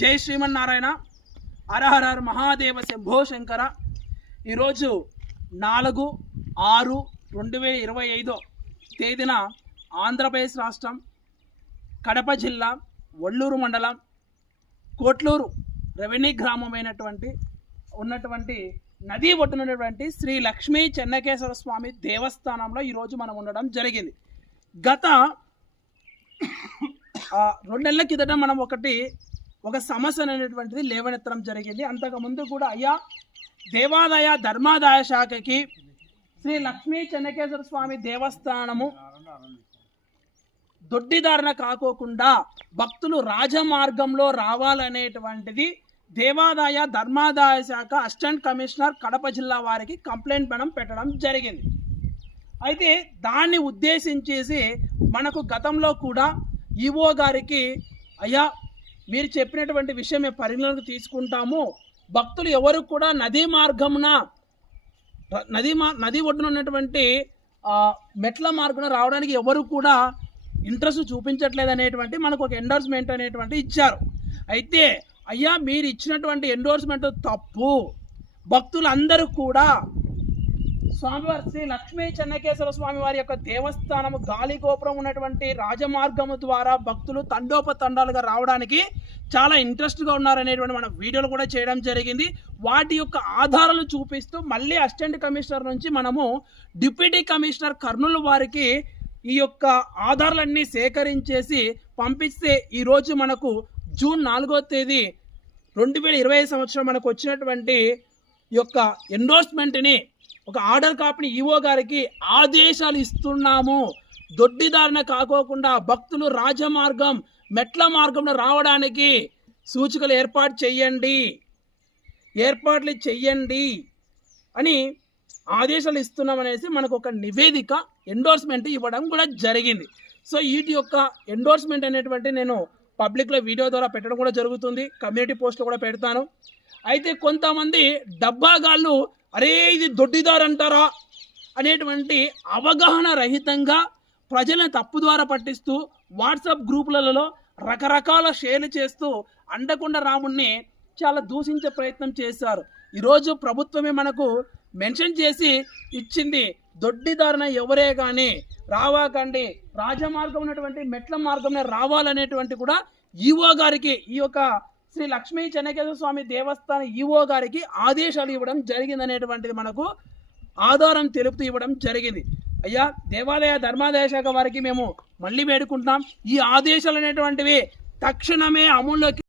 జై శ్రీమన్నారాయణ. హరహర మహాదేవ శంభో శంకర. ఈరోజు నాలుగు ఆరు రెండు వేల ఇరవై ఐదో తేదీన ఆంధ్రప్రదేశ్ రాష్ట్రం కడప జిల్లా ఒళ్ళూరు మండలం కోట్లూరు రెవెన్యూ గ్రామమైనటువంటి ఉన్నటువంటి నదీ ఒడ్డునటువంటి శ్రీ లక్ష్మీ చెన్నకేశ్వర స్వామి దేవస్థానంలో ఈరోజు మనం ఉండడం జరిగింది. గత రెండు నెలల కిందట మనం ఒకటి ఒక సమస్య అనేటువంటిది లేవనెత్తడం జరిగింది. అంతకుముందు కూడా అయ్యా దేవాదాయ ధర్మాదాయ శాఖకి శ్రీ లక్ష్మీ చెన్నకేశ్వర స్వామి దేవస్థానము దొడ్డిదారణ కాకోకుండా భక్తులు రాజమార్గంలో రావాలనేటువంటిది దేవాదాయ ధర్మాదాయ శాఖ అసిస్టెంట్ కమిషనర్ కడప జిల్లా వారికి కంప్లైంట్ మనం పెట్టడం జరిగింది. అయితే దాన్ని ఉద్దేశించేసి మనకు గతంలో కూడా ఈవో గారికి అయ్యా మీరు చెప్పినటువంటి విషయం మేము పరిగణలోకి తీసుకుంటాము. భక్తులు ఎవరు కూడా నదీ మార్గమున నదీ మా నది ఒడ్డున ఉన్నటువంటి మెట్ల మార్గం రావడానికి ఎవరు కూడా ఇంట్రెస్ట్ చూపించట్లేదు అనేటువంటి మనకు ఒక ఎండోర్స్మెంట్ అనేటువంటి ఇచ్చారు. అయితే అయ్యా మీరు ఇచ్చినటువంటి ఎండోర్స్మెంట్ తప్పు. భక్తులందరూ కూడా స్వామివారి శ్రీ లక్ష్మీ చెన్నకేశ్వర స్వామి వారి యొక్క దేవస్థానము గాలి గోపురం ఉన్నటువంటి రాజమార్గము ద్వారా భక్తులు తండోపతండాలుగా రావడానికి చాలా ఇంట్రెస్ట్గా ఉన్నారనేటువంటి మన వీడియోలు కూడా చేయడం జరిగింది. వాటి యొక్క ఆధారాలు చూపిస్తూ మళ్ళీ అసిస్టెంట్ కమిషనర్ నుంచి మనము డిప్యూటీ కమిషనర్ కర్నూలు వారికి ఈ యొక్క ఆధారాలన్నీ సేకరించేసి పంపిస్తే ఈరోజు మనకు జూన్ నాలుగో తేదీ రెండు వేల ఇరవై సంవత్సరం మనకు వచ్చినటువంటి ఈ యొక్క ఎండోర్స్మెంట్ని ఒక ఆర్డర్ కాపీని ఈవో గారికి ఆదేశాలు ఇస్తున్నాము. దొడ్డిదారిన కాకోకుండా భక్తులు రాజమార్గం మెట్ల మార్గంలో రావడానికి సూచికలు ఏర్పాటు చేయండి ఏర్పాట్లు చెయ్యండి అని ఆదేశాలు ఇస్తున్నామనేసి మనకు ఒక నివేదిక ఎండోర్స్మెంట్ ఇవ్వడం కూడా జరిగింది. సో వీటి యొక్క ఎండోర్స్మెంట్ అనేటువంటి నేను పబ్లిక్లో వీడియో ద్వారా పెట్టడం కూడా జరుగుతుంది. కమ్యూనిటీ పోస్ట్లో కూడా పెడతాను. అయితే కొంతమంది డబ్బాగాళ్ళు అరే ఇది దొడ్డిదారు అంటారా అనేటువంటి అవగాహన రహితంగా ప్రజలను తప్పు ద్వారా పట్టిస్తూ వాట్సాప్ గ్రూపులలో రకరకాల షేర్లు చేస్తూ అండకొండ రాముణ్ణి చాలా దూషించే ప్రయత్నం చేశారు. ఈరోజు ప్రభుత్వమే మనకు మెన్షన్ చేసి ఇచ్చింది దొడ్డిదారున ఎవరే కానీ రావాకండి. రాజమార్గం ఉన్నటువంటి మెట్ల మార్గంలో రావాలనేటువంటి కూడా ఈవో గారికి ఈ యొక్క శ్రీ లక్ష్మీ చెన్నకేశ్వర స్వామి దేవస్థాన ఈవో గారికి ఆదేశాలు ఇవ్వడం జరిగిందనేటువంటిది మనకు ఆధారం తెలుపుతూ ఇవ్వడం జరిగింది. అయ్యా దేవాలయ ధర్మాదాయ శాఖ వారికి మేము మళ్ళీ వేడుకుంటున్నాం. ఈ ఆదేశాలు అనేటువంటివి తక్షణమే అమల్లోకి